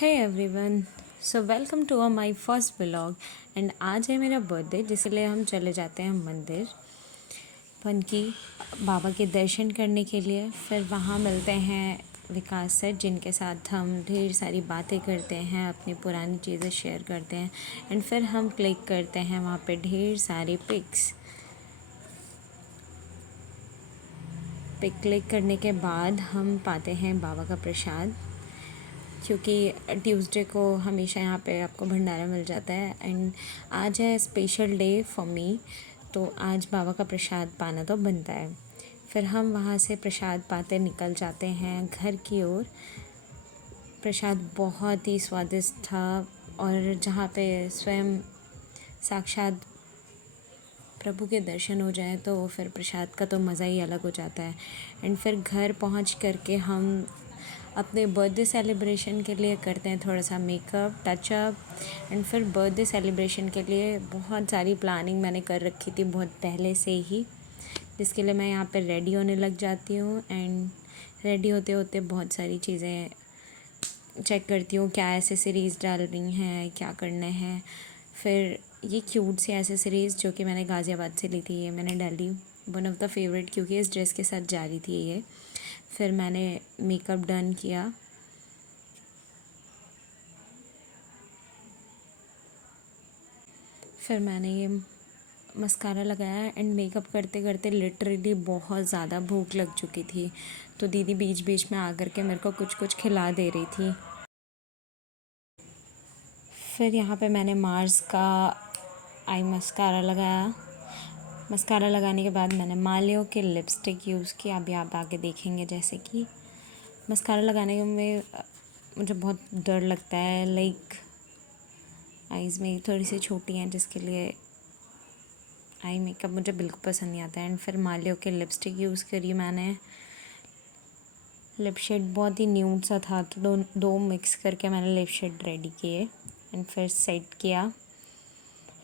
Hey everyone, so welcome to my first vlog. And आज है मेरा बर्थडे, जिसके लिए हम चले जाते हैं मंदिर पनकी बाबा के दर्शन करने के लिए। फिर वहाँ मिलते हैं विकास सर, जिनके साथ हम ढेर सारी बातें करते हैं, अपनी पुरानी चीज़ें शेयर करते हैं। एंड फिर हम क्लिक करते हैं वहाँ पे ढेर सारी पिक क्लिक करने के बाद हम पाते हैं बाबा का प्रसाद, क्योंकि ट्यूसडे को हमेशा यहाँ पे आपको भंडारा मिल जाता है। एंड आज है स्पेशल डे फॉर मी, तो आज बाबा का प्रसाद पाना तो बनता है। फिर हम वहाँ से प्रसाद पाते निकल जाते हैं घर की ओर। प्रसाद बहुत ही स्वादिष्ट था, और जहाँ पे स्वयं साक्षात प्रभु के दर्शन हो जाए तो फिर प्रसाद का तो मज़ा ही अलग हो जाता है। एंड फिर घर पहुँच करके हम अपने बर्थडे सेलिब्रेशन के लिए करते हैं थोड़ा सा मेकअप टचअप। एंड फिर बर्थडे सेलिब्रेशन के लिए बहुत सारी प्लानिंग मैंने कर रखी थी बहुत पहले से ही, जिसके लिए मैं यहाँ पे रेडी होने लग जाती हूँ। एंड रेडी होते होते बहुत सारी चीज़ें चेक करती हूँ, क्या एसेसरीज़ डाल रही हैं, क्या करना है। फिर ये क्यूट सी एसेसरीज़ जो कि मैंने गाज़ियाबाद से ली थी, ये मैंने डाली, वन ऑफ द फेवरेट, क्योंकि इस ड्रेस के साथ जा रही थी ये। फिर मैंने मेकअप डन किया। फिर मैंने ये मस्कारा लगाया। एंड मेकअप करते करते लिटरली बहुत ज़्यादा भूख लग चुकी थी, तो दीदी बीच बीच में आकर के मेरे को कुछ कुछ खिला दे रही थी। फिर यहाँ पे मैंने मार्स का आई मस्कारा लगाया। मस्कारा लगाने के बाद मैंने मालियो के लिपस्टिक यूज़ किया, अभी आप आगे देखेंगे। जैसे कि मस्कारा लगाने में मुझे बहुत डर लगता है, लाइक आईज़ मेरी थोड़ी सी छोटी हैं, जिसके लिए आई मेकअप मुझे बिल्कुल पसंद नहीं आता है। एंड फिर मालियो के लिपस्टिक यूज़ करी मैंने। लिप शेड बहुत ही न्यूड सा था, तो दो मिक्स करके मैंने लिप शेड रेडी किए एंड फिर सेट किया।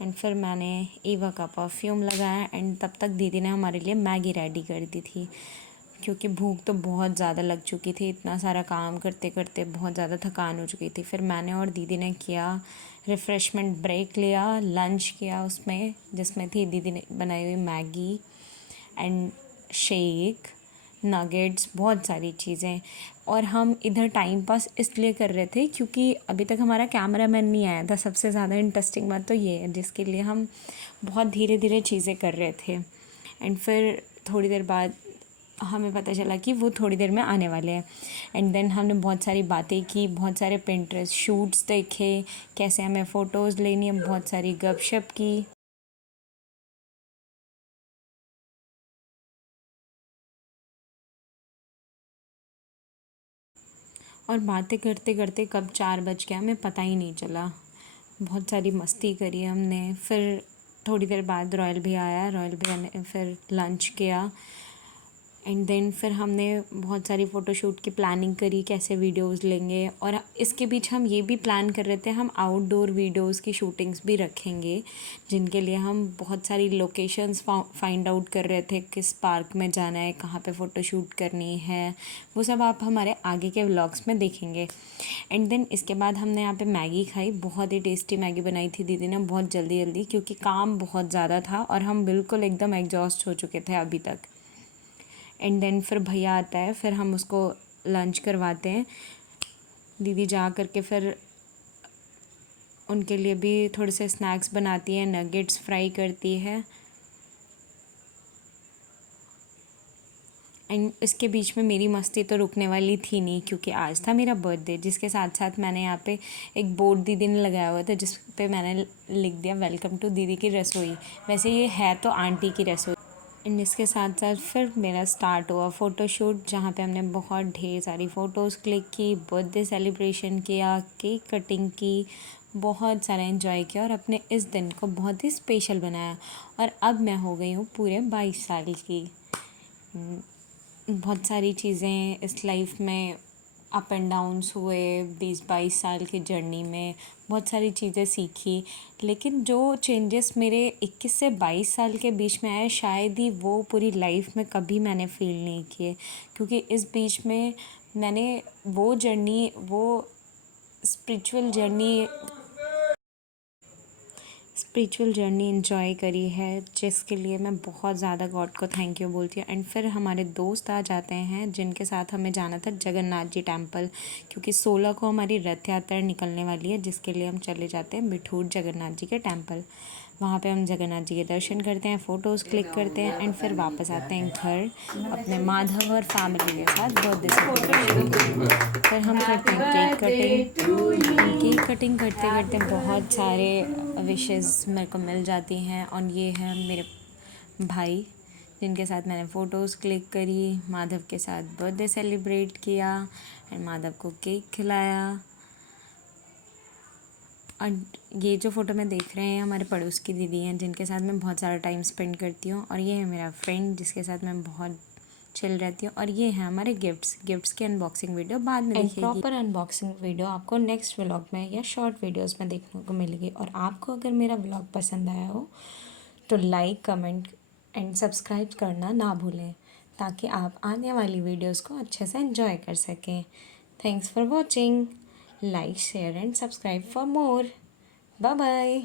एंड फिर मैंने ईवा का परफ्यूम लगाया। एंड तब तक दीदी ने हमारे लिए मैगी रेडी कर दी थी, क्योंकि भूख तो बहुत ज़्यादा लग चुकी थी, इतना सारा काम करते करते बहुत ज़्यादा थकान हो चुकी थी। फिर मैंने और दीदी ने किया रिफ़्रेशमेंट ब्रेक लिया, लंच किया उसमें, जिसमें थी दीदी ने बनाई हुई मैगी एंड शेक, नगेट्स, बहुत सारी चीज़ें। और हम इधर टाइम पास इसलिए कर रहे थे क्योंकि अभी तक हमारा कैमरामैन नहीं आया था। सबसे ज़्यादा इंटरेस्टिंग बात तो ये है, जिसके लिए हम बहुत धीरे धीरे चीज़ें कर रहे थे। एंड फिर थोड़ी देर बाद हमें पता चला कि वो थोड़ी देर में आने वाले हैं। एंड देन हमने बहुत सारी बातें की, बहुत सारे पिंटरेस्ट शूट्स देखे, कैसे हमें फ़ोटोज़ लेनी है, बहुत सारी गपशप की। और बातें करते करते कब 4 बज गया हमें पता ही नहीं चला। बहुत सारी मस्ती करी हमने। फिर थोड़ी देर बाद रॉयल भैया आया, रॉयल भैया ने फिर लंच किया। एंड देन फिर हमने बहुत सारी फ़ोटोशूट की प्लानिंग करी, कैसे वीडियोस लेंगे। और इसके बीच हम ये भी प्लान कर रहे थे, हम आउटडोर वीडियोस की शूटिंग्स भी रखेंगे, जिनके लिए हम बहुत सारी लोकेशंस फाइंड आउट कर रहे थे, किस पार्क में जाना है, कहाँ पे फ़ोटोशूट करनी है। वो सब आप हमारे आगे के व्लॉग्स में देखेंगे। एंड देन इसके बाद हमने यहाँ पे मैगी खाई, बहुत ही टेस्टी मैगी बनाई थी दीदी ने, बहुत जल्दी जल्दी, क्योंकि काम बहुत ज़्यादा था और हम बिल्कुल एकदम एग्जॉस्ट हो चुके थे अभी तक। एंड देन फिर भैया आता है, फिर हम उसको लंच करवाते हैं। दीदी जा करके फिर उनके लिए भी थोड़े से स्नैक्स बनाती है, नगेट्स फ्राई करती है। एंड इसके बीच में मेरी मस्ती तो रुकने वाली थी नहीं, क्योंकि आज था मेरा बर्थडे, जिसके साथ साथ मैंने यहाँ पे एक बोर्ड दीदी ने लगाया हुआ था, जिस पे मैंने लिख दिया वेलकम टू दीदी की रसोई। वैसे ये है तो आंटी की रसोई। एंड इसके साथ साथ फिर मेरा स्टार्ट हुआ फ़ोटोशूट, जहाँ पे हमने बहुत ढेर सारी फ़ोटोज़ क्लिक की, बर्थडे सेलिब्रेशन किया, केक कटिंग की, बहुत सारा एंजॉय किया और अपने इस दिन को बहुत ही स्पेशल बनाया। और अब मैं हो गई हूँ पूरे 22 साल की। बहुत सारी चीज़ें इस लाइफ में अप एंड डाउन्स हुए 20-22 साल की जर्नी में, बहुत सारी चीज़ें सीखी। लेकिन जो चेंजेस मेरे 21 से 22 साल के बीच में आए, शायद ही वो पूरी लाइफ में कभी मैंने फ़ील नहीं किए, क्योंकि इस बीच में मैंने वो जर्नी, वो स्पिरिचुअल जर्नी एंजॉय करी है, जिसके लिए मैं बहुत ज़्यादा गॉड को थैंक यू बोलती हूँ। एंड फिर हमारे दोस्त आ जाते हैं जिनके साथ हमें जाना था जगन्नाथ जी टेम्पल, क्योंकि 16 को हमारी रथ यात्रा निकलने वाली है, जिसके लिए हम चले जाते हैं मिठूर जगन्नाथ जी के टेम्पल। वहाँ पे हम जगन्नाथ जी के दर्शन करते हैं, फ़ोटोज़ क्लिक करते हैं एंड फिर वापस आते हैं घर अपने माधव और फैमिली के साथ बर्थडे सेलिब्रेशन के लिए। फिर हम करते हैं केक कटिंग करते करते बहुत सारे विशेस मेरे को मिल जाती हैं। और ये है मेरे भाई जिनके साथ मैंने फ़ोटोज़ क्लिक करी, माधव के साथ बर्थडे सेलिब्रेट किया एंड माधव को केक खिलाया। और ये जो फ़ोटो में देख रहे हैं हमारे पड़ोस की दीदी हैं, जिनके साथ मैं बहुत सारा टाइम स्पेंड करती हूँ। और ये है मेरा फ्रेंड जिसके साथ मैं बहुत चिल रहती हूँ। और ये है हमारे गिफ्ट्स की अनबॉक्सिंग वीडियो बाद में देखिएगी। प्रॉपर अनबॉक्सिंग वीडियो आपको नेक्स्ट व्लॉग में या शॉर्ट वीडियोस में देखने को मिलेगी। और आपको अगर मेरा व्लॉग पसंद आया हो तो लाइक, कमेंट एंड सब्सक्राइब करना ना भूलें, ताकि आप आने वाली वीडियोस को अच्छे से एंजॉय कर सकें। Thanks for watching. Like, share and subscribe for more. Bye bye.